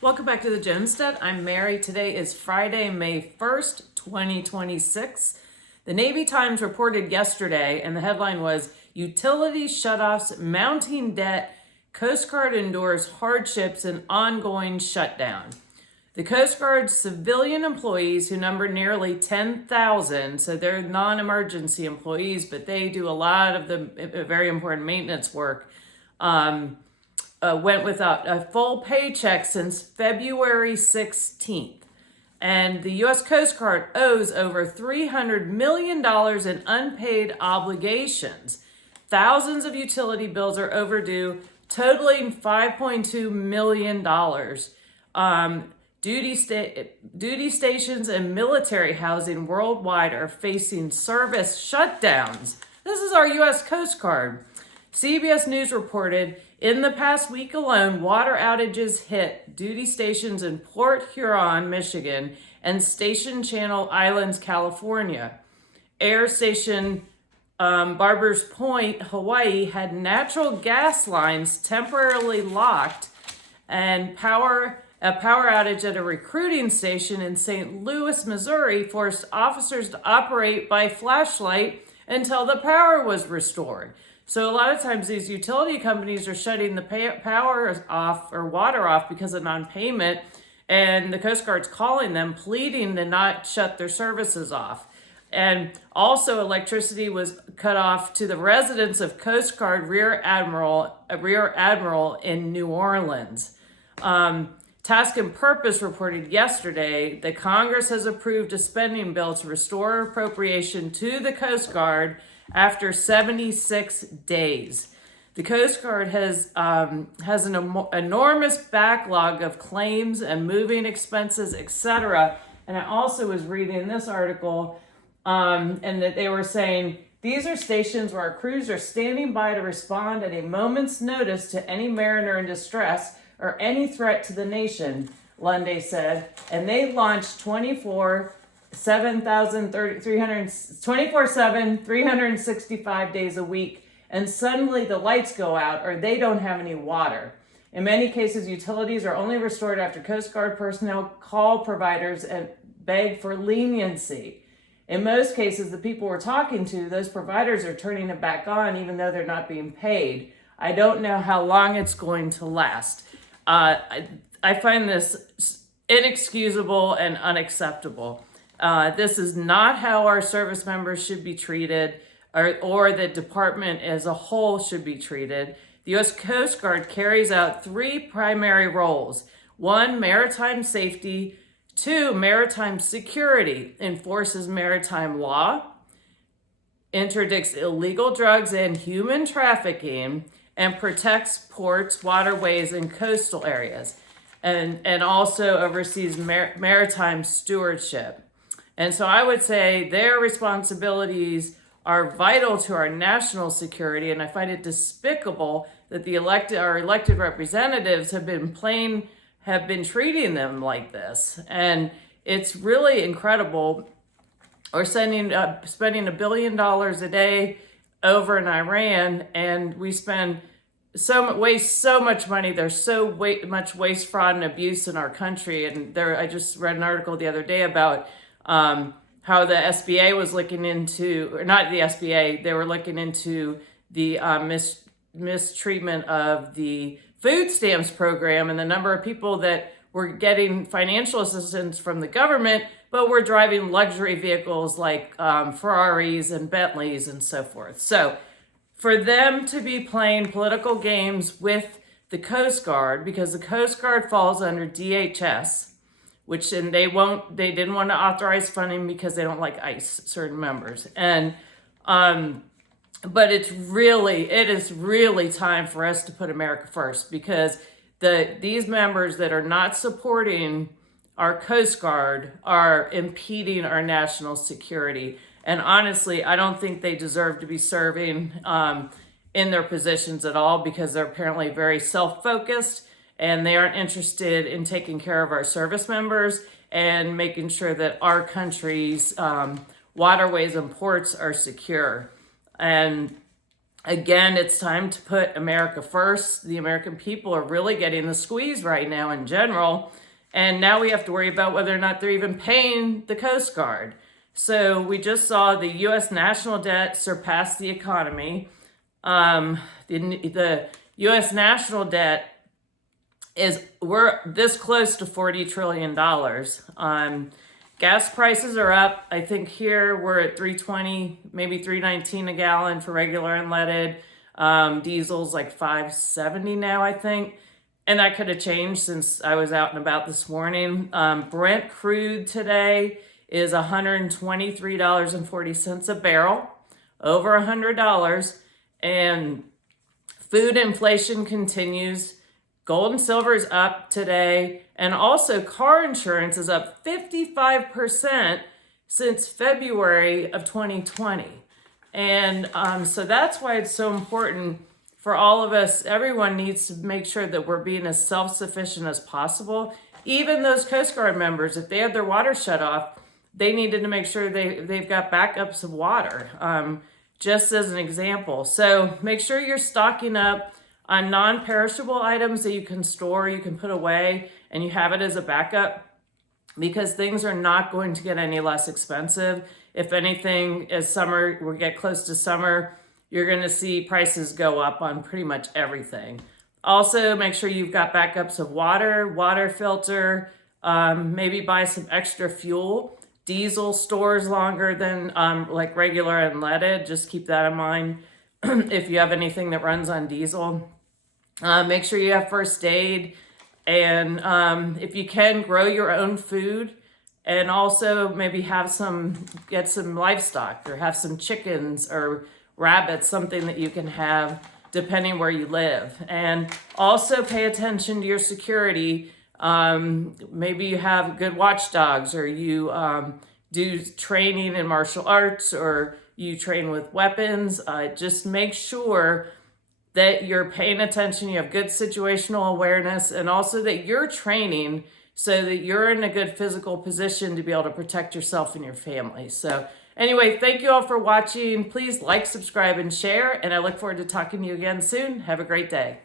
Welcome back to the Jonestead. I'm Mary. Today is Friday, May 1st, 2026. The Navy Times reported yesterday, and the headline was Utility Shutoffs, Mounting Debt, Coast Guard Endures Hardships and Ongoing Shutdown. The Coast Guard's civilian employees, who number nearly 10,000, so they're non-emergency employees, but they do a lot of the very important maintenance work, went without a full paycheck since February 16th. And the U.S. Coast Guard owes over $300 million in unpaid obligations. Thousands of utility bills are overdue, totaling $5.2 million. Duty stations and military housing worldwide are facing service shutdowns. This is our U.S. Coast Guard. CBS News reported in the past week alone, water outages hit duty stations in Port Huron, Michigan, and Station Channel Islands, California. Air Station Barbers Point, Hawaii, had natural gas lines temporarily locked, and a power outage at a recruiting station in St. Louis, Missouri, forced officers to operate by flashlight until the power was restored. So a lot of times these utility companies are shutting the power off or water off because of non-payment, and the Coast Guard's calling them, pleading to not shut their services off. And also electricity was cut off to the residents of Coast Guard Rear Admiral in New Orleans. Task and Purpose reported yesterday that Congress has approved a spending bill to restore appropriation to the Coast Guard after 76 days. The Coast Guard has an enormous backlog of claims and moving expenses, etc. And I also was reading this article, and that they were saying, these are stations where our crews are standing by to respond at a moment's notice to any mariner in distress or any threat to the nation, Lunday said. And they launched 24/7, 365 days a week, and suddenly the lights go out or they don't have any water. In many cases, utilities are only restored after Coast Guard personnel call providers and beg for leniency. In most cases, the people we're talking to, those providers are turning it back on even though they're not being paid. I don't know how long it's going to last. I find this inexcusable and unacceptable. This is not how our service members should be treated, or the department as a whole should be treated. The U.S. Coast Guard carries out three primary roles. 1, maritime safety. 2, maritime security, enforces maritime law, interdicts illegal drugs and human trafficking, and protects ports, waterways, and coastal areas, and also oversees maritime stewardship. And so I would say their responsibilities are vital to our national security, and I find it despicable that our elected representatives have been treating them like this. And it's really incredible. We're spending $1 billion a day over in Iran, and we waste so much money. There's so much waste, fraud, and abuse in our country. And I just read an article the other day about how the SBA was looking into, or not the SBA, they were looking into the mistreatment of the food stamps program and the number of people that were getting financial assistance from the government, but were driving luxury vehicles like Ferraris and Bentleys and so forth. So for them to be playing political games with the Coast Guard, because the Coast Guard falls under DHS, and they didn't want to authorize funding because they don't like ICE, certain members. And but it is really time for us to put America first, because these members that are not supporting our Coast Guard are impeding our national security. And honestly, I don't think they deserve to be serving in their positions at all, because they're apparently very self-focused and they aren't interested in taking care of our service members and making sure that our country's waterways and ports are secure. And Again, it's time to put America first. The American people are really getting the squeeze right now in general. And now we have to worry about whether or not they're even paying the Coast Guard. So we just saw the U.S. national debt surpass the economy. The U.S. national debt we're this close to $40 trillion. Gas prices are up. I think here we're at $3.20, maybe $3.19 a gallon for regular unleaded. Diesel's like $5.70 now, I think. And that could have changed since I was out and about this morning. Brent crude today is $123.40 a barrel, over $100. And food inflation continues. Gold and silver is up today. And also car insurance is up 55% since February of 2020. And so that's why it's so important for all of us. Everyone needs to make sure that we're being as self-sufficient as possible. Even those Coast Guard members, if they had their water shut off, they needed to make sure they've got backups of water, just as an example. So make sure you're stocking up on non-perishable items that you can store, you can put away, and you have it as a backup, because things are not going to get any less expensive. If anything, as we get close to summer, you're going to see prices go up on pretty much everything. Also, make sure you've got backups of water filter, maybe buy some extra fuel. Diesel stores longer than like regular unleaded. Just keep that in mind if you have anything that runs on diesel. Make sure you have first aid, and if you can, grow your own food, and also maybe get some livestock, or have some chickens or rabbits, something that you can have depending where you live. And also pay attention to your security. Maybe you have good watchdogs, or you do training in martial arts, or you train with weapons. Just make sure that you're paying attention, you have good situational awareness, and also that you're training so that you're in a good physical position to be able to protect yourself and your family. So anyway, thank you all for watching. Please like, subscribe, and share, and I look forward to talking to you again soon. Have a great day.